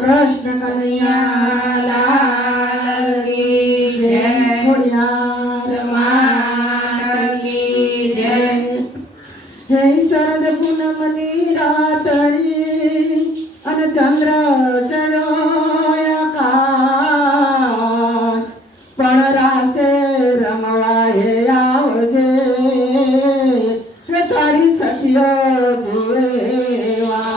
કૃષ્ણ કનૈયા લાલ કી જય, ખોડિયાર માત કી જય. જય શરદ પૂનમની રાતડી અને ચંદ્ર ચડ્યો આકાશ, પણ રાસે રમવાએ આવજે તારી સખીઓ જોવા.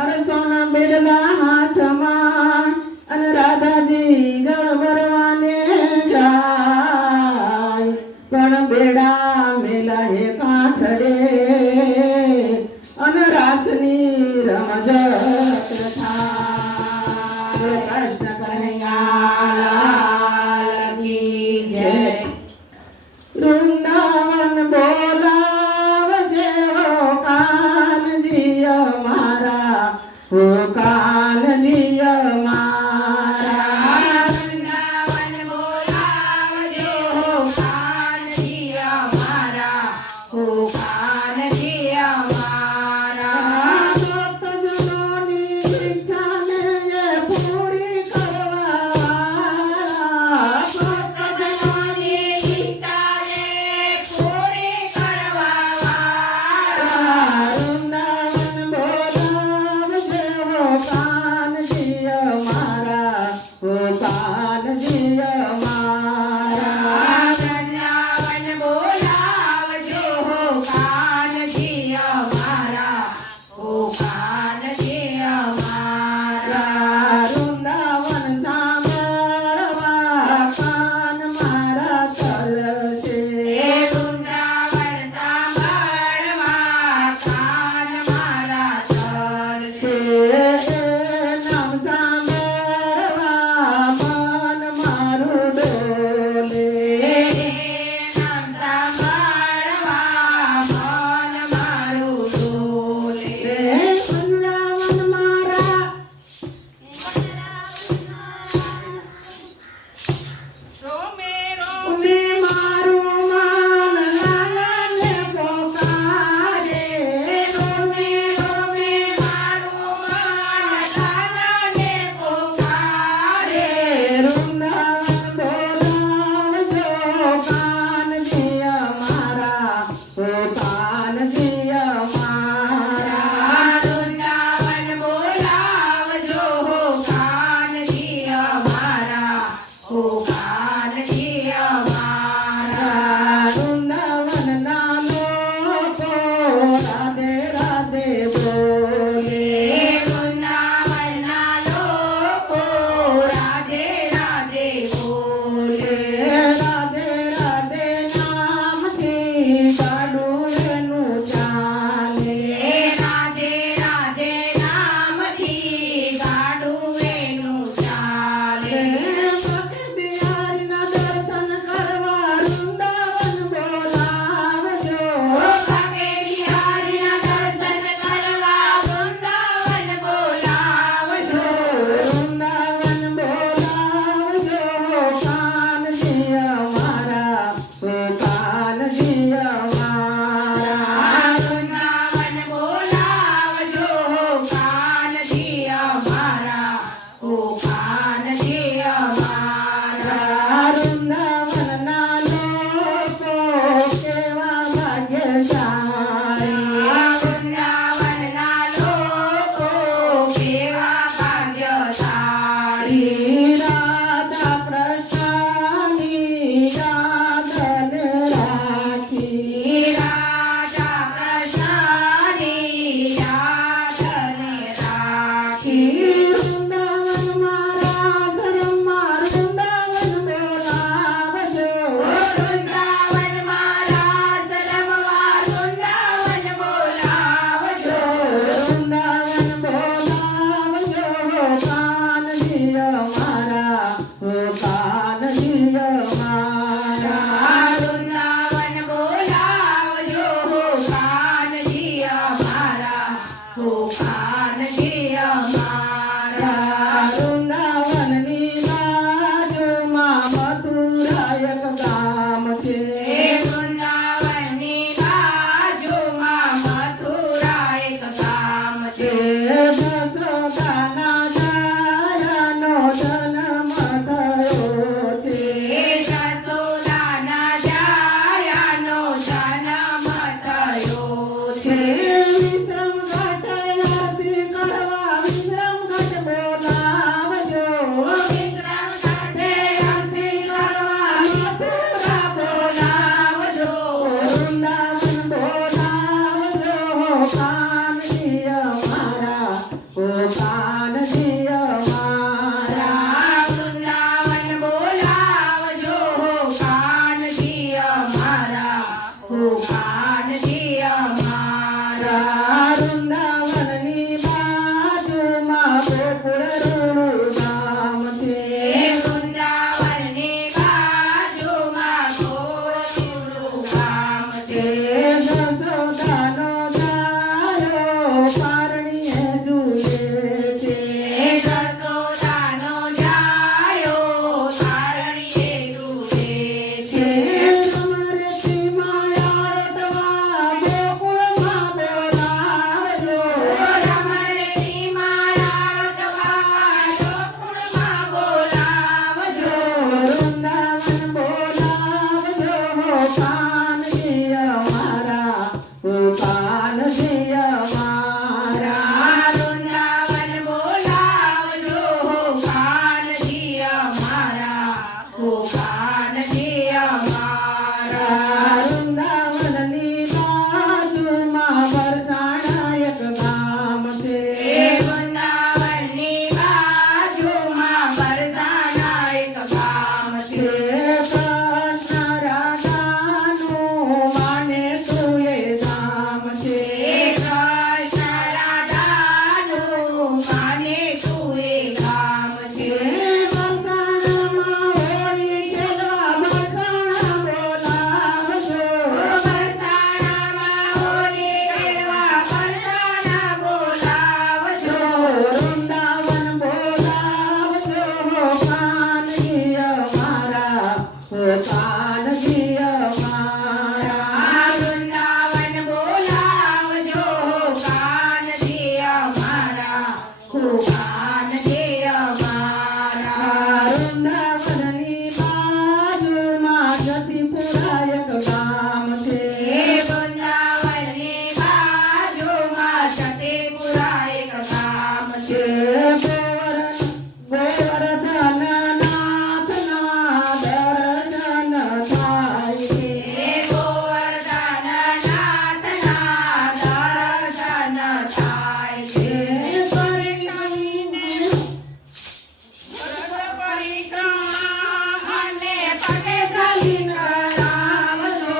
અરે સોના બેડલા હાથમાં અને રાધાજી જતે પુરા એક ગામ છે છે. ગોવર્ધનનાથના દર્શન થાય છે. હે ગોવર્ધનનાથના દર્શન થાય છે. અને પગે ચાલીને આવજો.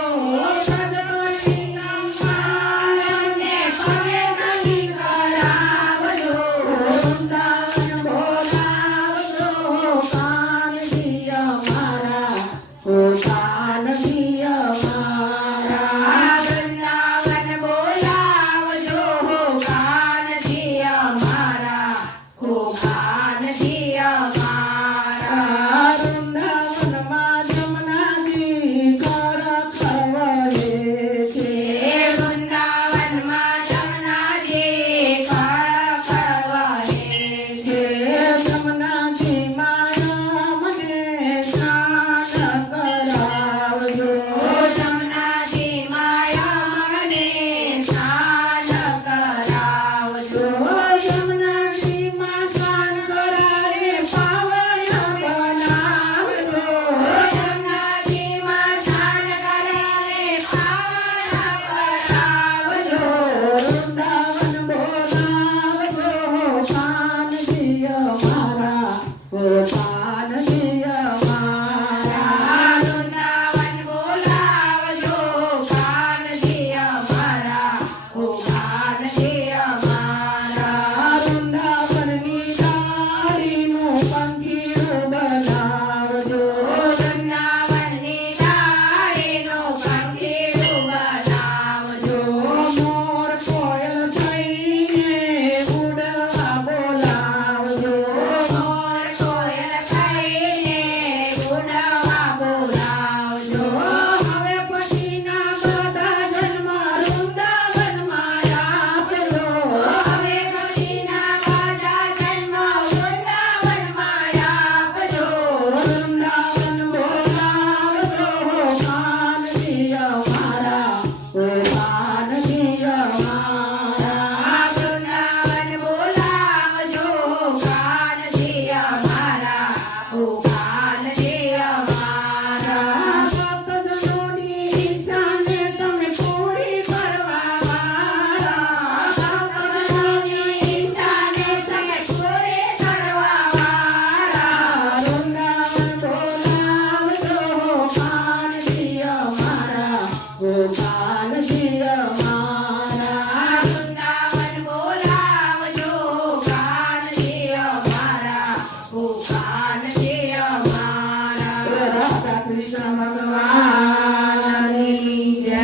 અને પગે ચાલીને આવજો. વૃંદાવન બોલાવજો કાનજી અમારા, ઓ કાનજી અમારા. વૃંદાવન બોલાવજો કાનજી અમારા, હો કાનજી અમારા. વૃંદાવનમાં જમનાજી કર ખવડે છે. વૃંદાવનમાં જમનાજી કર ખવડે છે. જમનાજી માયા મને સ્નાન કરાવજો. જમનાજી માયા મને સ્નાન કરાવજો. જમનાજીમાં સ્નાન કરાવે પાવન બનાવજો. જમનાજીમાં સ્નાન કરાવે પાવન કરાવજો. વૃંદાવન બોલાવજો કાનજી અમારા, ઓ કાનજી અમારા. વૃંદાવન બોલાવજો કાનજી અમારા, હો કાનજી અમારા. વૃંદાવનની ડાળીનું પંખીડું બનાવજો. વૃંદાવનની ડાળીનું પંખીડું બનાવજો. મોર કોયલ થઈને ઉડવા બોલાવજો. મોર કોયલ થઈને ઉડવા બોલાવજો. હવે પછીના બધા જન્મ વૃંદાવનમાં આપજો. હવે પછીના બધા જન્મ વૃંદાવનમાં આપજો. વૃંદાવન બોલાવજો કાનજી અમારા, ઓ કાનજી અમારા. વૃંદાવન બોલાવજો કાનજી અમારા, હો કાનજી અમારા. ભક્તજનોની ઈચ્છાને તમે પૂરી કરવા વાળા. ભક્તજનોની ઈચ્છાને તમે પૂરી કરવા વાળા. વૃંદાવન બોલાવજો કાનજી અમારા, ઓ કાનજી અમારા. વૃંદાવન બોલાવજો કાનજી અમારા, હો કાનજી અમારા. રાધા કૃષ્ણ ભગવાનની જય.